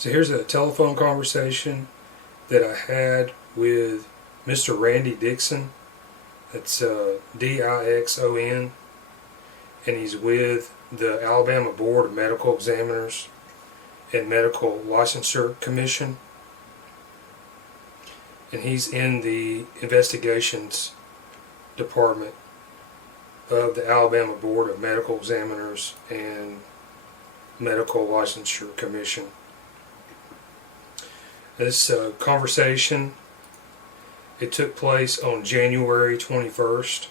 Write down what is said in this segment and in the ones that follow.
So here's a telephone conversation that I had with Mr. Randy Dixon. That's Dixon, and he's with the Alabama Board of Medical Examiners and Medical Licensure Commission, and he's in the investigations department of the Alabama Board of Medical Examiners and Medical Licensure Commission. This conversation, it took place on January 21st,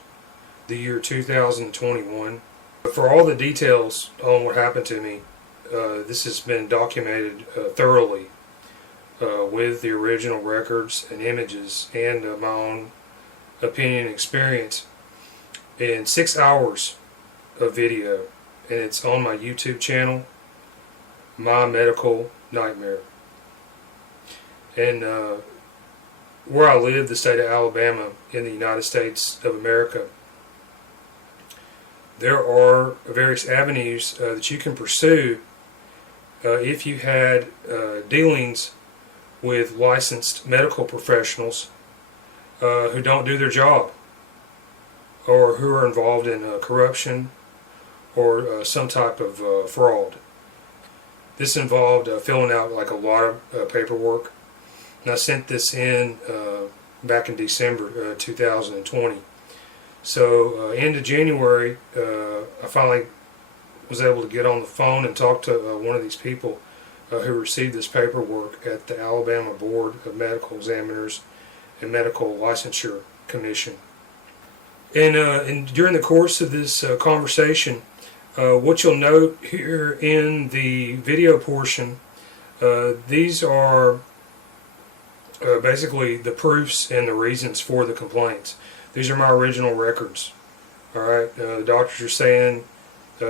the year 2021. For all the details on what happened to me, this has been documented thoroughly with the original records and images and my own opinion and experience in 6 hours of video, and it's on my YouTube channel, My Medical Nightmare. And where I live, the state of Alabama in the United States of America, there are various avenues that you can pursue if you had dealings with licensed medical professionals who don't do their job, or who are involved in corruption or some type of fraud. This involved filling out like a lot of paperwork, and I sent this in back in December 2020. So end of January, I finally was able to get on the phone and talk to one of these people who received this paperwork at the Alabama Board of Medical Examiners and Medical Licensure Commission. And during the course of this conversation, what you'll note here in the video portion, these are basically the proofs and the reasons for the complaints. These are my original records. Alright, the doctors are saying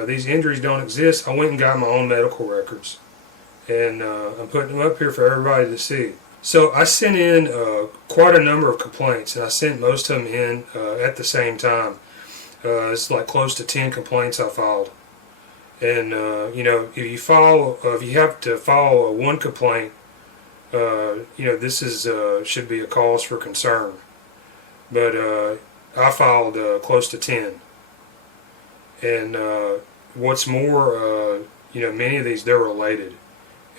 these injuries don't exist. I went and got my own medical records, and I'm putting them up here for everybody to see. So I sent in quite a number of complaints, and I sent most of them in at the same time. It's like close to 10 complaints I filed. And you know, if you have to file one complaint, you know, this is should be a cause for concern. But I filed close to 10. And what's more, you know, many of these, they're related.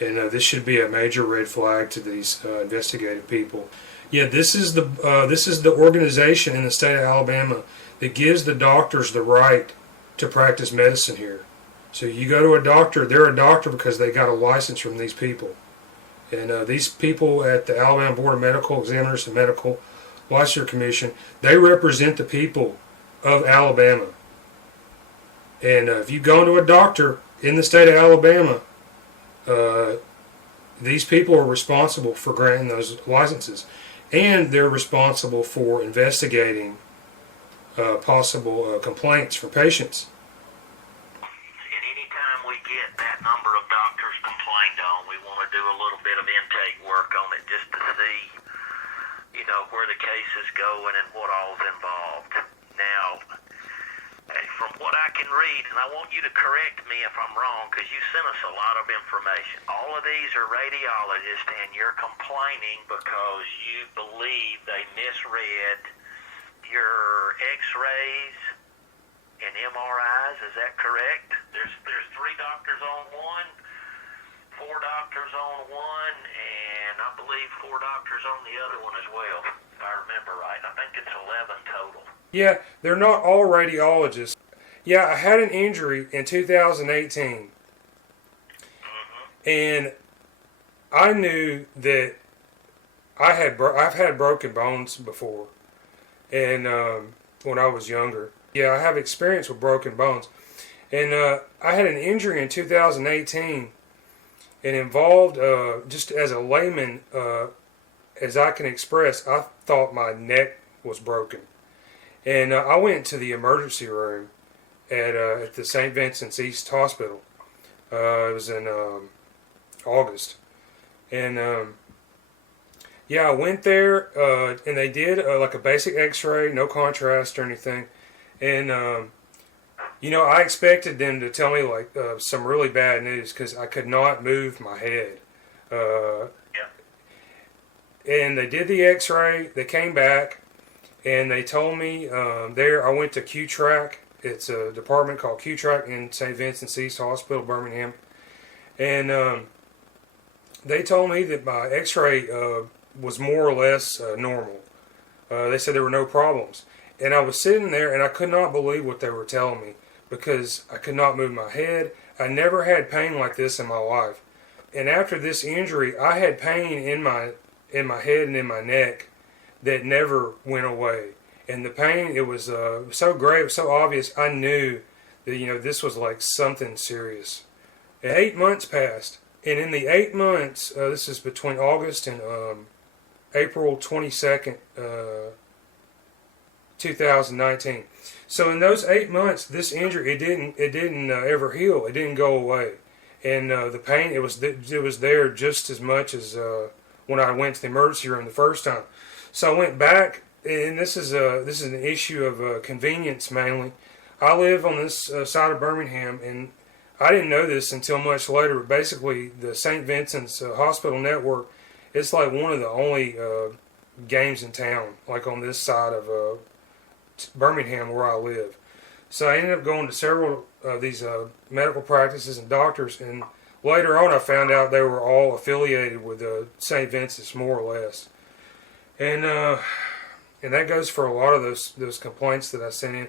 And this should be a major red flag to these investigative people. Yeah, this is the organization in the state of Alabama that gives the doctors the right to practice medicine here. So you go to a doctor, they're a doctor because they got a license from these people. And these people at the Alabama Board of Medical Examiners and Medical Licensure Commission, they represent the people of Alabama. And if you go to a doctor in the state of Alabama, these people are responsible for granting those licenses, and they're responsible for investigating possible complaints from patients. And anytime we get that number of doctors complained on, we want to do a little bit of intake work on it just to see, you know, where the case is going and what all's involved. Now, from what I can read, and I want you to correct me if I'm wrong, because you sent us a lot of information. All of these are radiologists, and you're complaining because you believe they misread your x-rays and MRIs. Is that correct? There's 3 doctors on one, 4 doctors on one, and I believe 4 doctors on the other one as well, if I remember right. I think it's 11 total. Yeah, they're not all radiologists. Yeah, I had an injury in 2018, and I knew that I've had broken bones before, and when I was younger. Yeah, I have experience with broken bones, and I had an injury in 2018. It involved, just as a layman, as I can express, I thought my neck was broken. And I went to the emergency room at the St. Vincent's East Hospital. It was in August. And yeah, I went there, and they did like a basic x-ray, no contrast or anything. And you know, I expected them to tell me like some really bad news, because I could not move my head. Yeah. And they did the X-ray. They came back, and they told me there. I went to Q-Track. It's a department called Q-Track in St. Vincent's East Hospital, Birmingham, and they told me that my X-ray was more or less normal. They said there were no problems, and I was sitting there, and I could not believe what they were telling me because I could not move my head. I never had pain like this in my life, and after this injury, I had pain in my head and in my neck that never went away. And the pain, it was so great, it was so obvious. I knew that this was like something serious. And 8 months passed, and in the 8 months, this is between August and April 22nd, 2019. So in those 8 months, this injury it didn't ever heal. It didn't go away, and the pain it was there just as much as when I went to the emergency room the first time. So I went back, and this is an issue of convenience mainly. I live on this side of Birmingham, and I didn't know this until much later. But basically, the St. Vincent's Hospital Network, it's like one of the only games in town, like on this side of Birmingham where I live. So I ended up going to several of these medical practices and doctors, and later on I found out they were all affiliated with St. Vincent's, more or less. And that goes for a lot of those complaints that I sent in.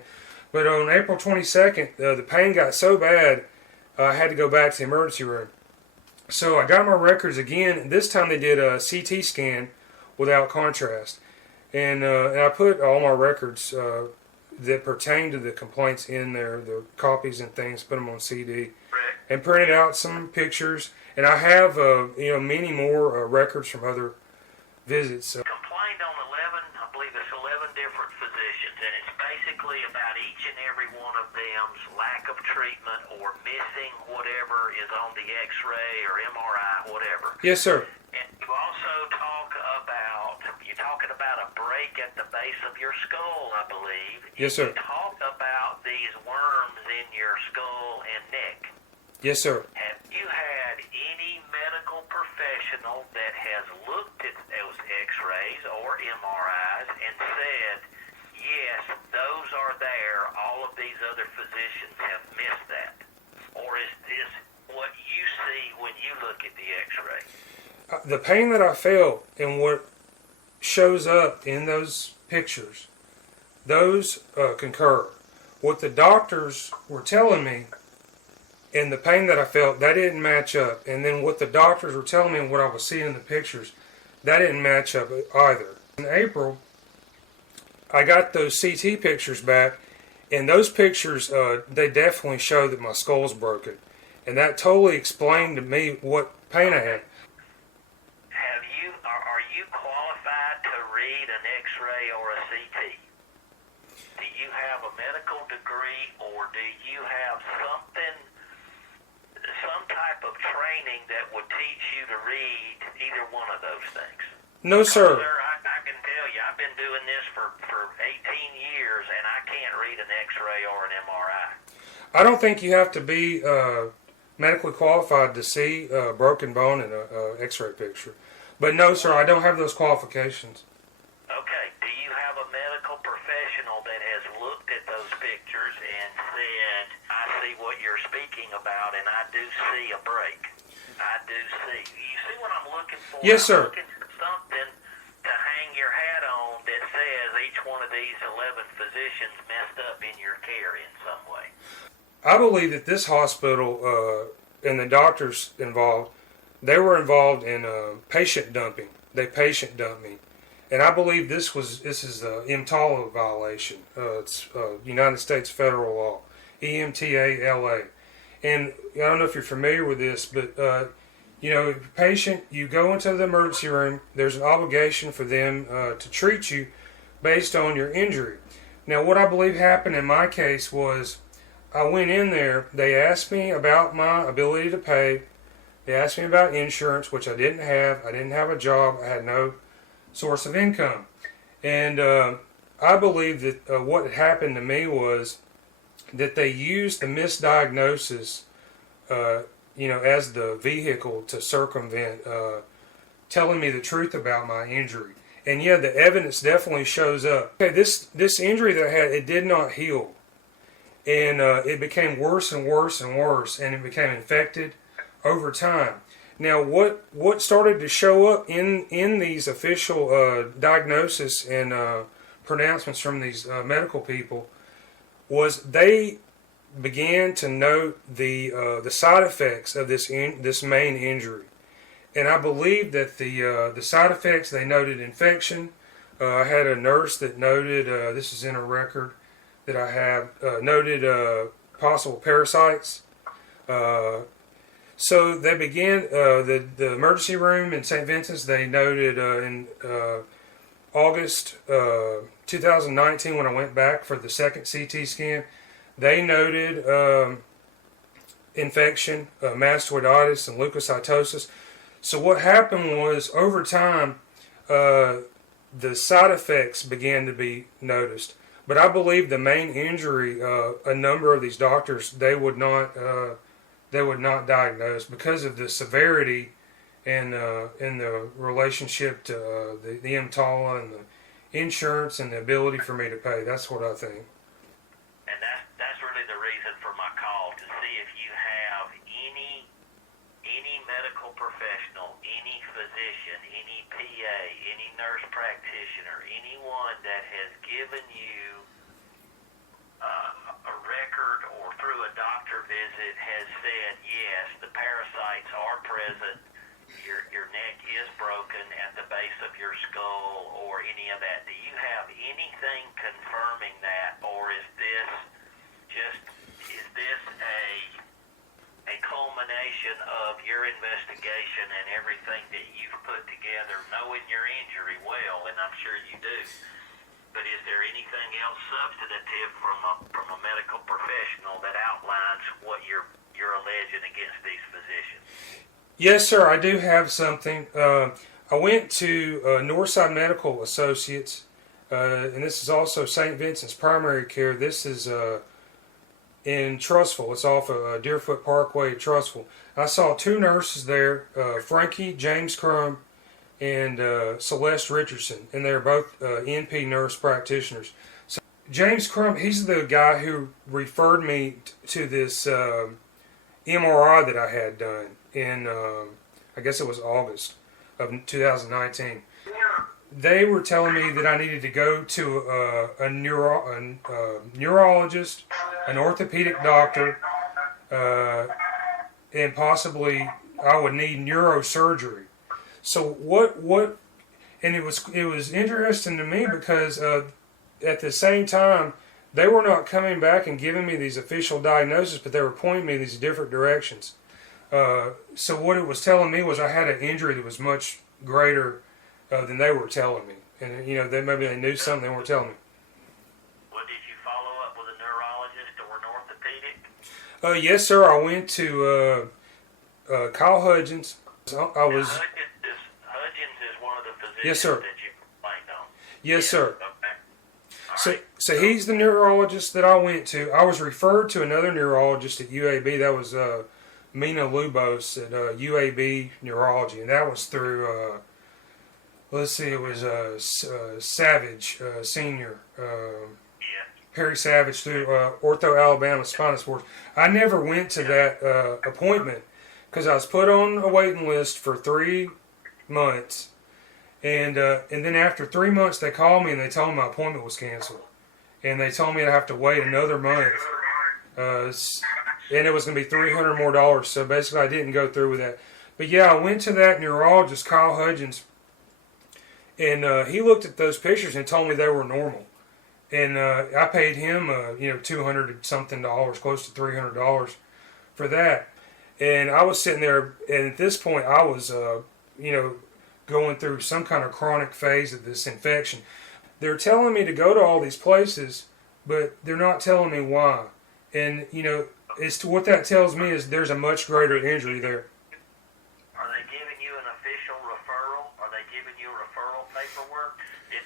But on April 22nd, the pain got so bad, I had to go back to the emergency room. So I got my records again. This time they did a CT scan without contrast. And I put all my records that pertain to the complaints in there, the copies and things, put them on CD, and printed out some pictures. And I have many more records from other visits. Complained on 11, I believe it's 11 different physicians, and it's basically about each and every one of them's lack of treatment or missing whatever is on the X-ray or MRI, whatever. Yes, sir. And you also you're talking about a break at the base of your skull, I believe. Yes, sir. You talk about these worms in your skull and neck. Yes, sir. Have you had any medical professional that has looked at those X-rays or MRIs and said, yes, those are there, all of these other physicians have missed that? Or is this what you see when you look at the X-ray? The pain that I felt and what shows up in those pictures, those concur. What the doctors were telling me and the pain that I felt, that didn't match up. And then what the doctors were telling me and what I was seeing in the pictures, that didn't match up either. In April, I got those CT pictures back, and those pictures, they definitely show that my skull's broken. And that totally explained to me what pain I had. Are you qualified to read an X-ray or a CT? Do you have a medical degree, or do you have some type of training that would teach you to read either one of those things? No, sir. Sir, I can tell you, I've been doing this for 18 years, and I can't read an X-ray or an MRI. I don't think you have to be medically qualified to see a broken bone in an X-ray picture. But no, sir, I don't have those qualifications. Okay. Do you have a medical professional that has looked at those pictures and said, I see what you're speaking about, and I do see a break? I do see. You see what I'm looking for? Yes, sir. I'm looking for something to hang your hat on that says each one of these 11 physicians messed up in your care in some way. I believe that this hospital and the doctors involved, they were involved in patient dumping. They patient dumped me. And I believe this is an EMTALA violation. It's United States federal law, EMTALA. And I don't know if you're familiar with this, but patient, you go into the emergency room, there's an obligation for them to treat you based on your injury. Now, what I believe happened in my case was I went in there, they asked me about my ability to pay, they asked me about insurance, which I didn't have. I didn't have a job. I had no source of income. And I believe that what had happened to me was that they used the misdiagnosis, as the vehicle to circumvent telling me the truth about my injury. And yeah, the evidence definitely shows up. Okay, this injury that I had, it did not heal. And it became worse and worse and worse, and it became infected over time. Now, what started to show up in these official diagnosis and pronouncements from these medical people was they began to note the side effects of this main injury. And I believe that the side effects, they noted infection. I had a nurse that noted, this is in a record that I have, noted possible parasites. So they began, the emergency room in St. Vincent's, they noted in August 2019 when I went back for the second CT scan, they noted infection, mastoiditis, and leukocytosis. So what happened was, over time, the side effects began to be noticed. But I believe the main injury, a number of these doctors, they would not diagnose because of the severity and the relationship to the EMTALA and the insurance and the ability for me to pay. That's what I think. And that's really the reason for my call, to see if you have any medical professional, any physician, any PA, any nurse practitioner, anyone that has given you a record or through a doctor visit has said, yes, the parasites are present, your neck is broken at the base of your skull, or any of that. Do you have anything confirming that, or is this a culmination of your investigation and everything that you've put together, knowing your injury well, and I'm sure you do, but is there anything else substantive from a medical professional that outlines what you're alleging against these physicians? Yes, sir, I do have something. I went to Northside Medical Associates, and this is also St. Vincent's Primary Care. This is in Trussville. It's off of Deerfoot Parkway, Trussville. I saw two nurses there, Frankie James Crum and Celeste Richardson, and they're both NP nurse practitioners. So James Crum, he's the guy who referred me to this MRI that I had done in, I guess it was August of 2019. They were telling me that I needed to go to a neurologist, an orthopedic doctor, and possibly I would need neurosurgery. So and it was interesting to me because at the same time they were not coming back and giving me these official diagnoses, but they were pointing me in these different directions. So what it was telling me was I had an injury that was much greater than they were telling me, and maybe they knew something they weren't telling me. Well, did you follow up with a neurologist or an orthopedic? Yes, sir. I went to Kyle Hudgens. Hudgens is one of the physicians, yes, sir, that you complained on. Yes, sir. Okay. So he's the neurologist that I went to. I was referred to another neurologist at UAB. That was Mina Lubos at UAB Neurology, and that was through. Let's see, it was Savage Senior, Perry Savage through Ortho Alabama Spinal Sports. I never went to that appointment because I was put on a waiting list for 3 months, and then after 3 months they called me and they told me my appointment was canceled, and they told me I'd have to wait another month, and it was going to be $300 more. So basically, I didn't go through with that. But yeah, I went to that neurologist, Kyle Hudgens. And he looked at those pictures and told me they were normal. And I paid him, $200 something, close to $300 for that. And I was sitting there, and at this point, I was, going through some kind of chronic phase of this infection. They're telling me to go to all these places, but they're not telling me why. And as to what that tells me is there's a much greater injury there. Are they giving you an official referral? Are they giving you referral paperwork? Did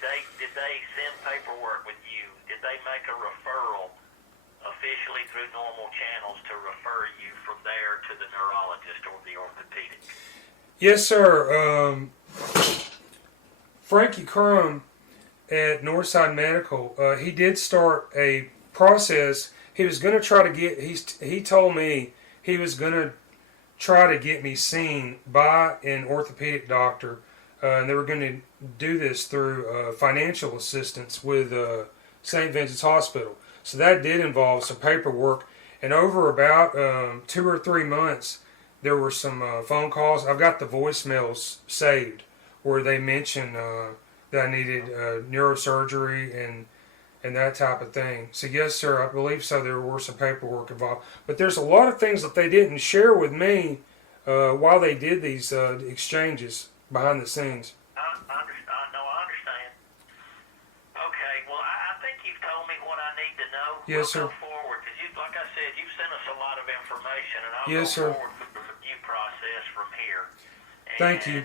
they send paperwork with you? Did they make a referral officially through normal channels to refer you from there to the neurologist or the orthopedic? Yes, sir. Frankie Crum at Northside Medical, he did start a process. He was going to try to get, he told me he was going to try to get me seen by an orthopedic doctor, and they were going to do this through financial assistance with St. Vincent's Hospital. So that did involve some paperwork, and over about 2 or 3 months, there were some phone calls. I've got the voicemails saved where they mentioned that I needed neurosurgery and that type of thing. So yes, sir, I believe so. There were some paperwork involved, but there's a lot of things that they didn't share with me while they did these exchanges behind the scenes. I understand. Okay, well, I think you've told me what I need to know. Yes, sir. We'll go forward, because like I said, you've sent us a lot of information, and I'll Yes, go sir. forward with the review process from here. Thank you.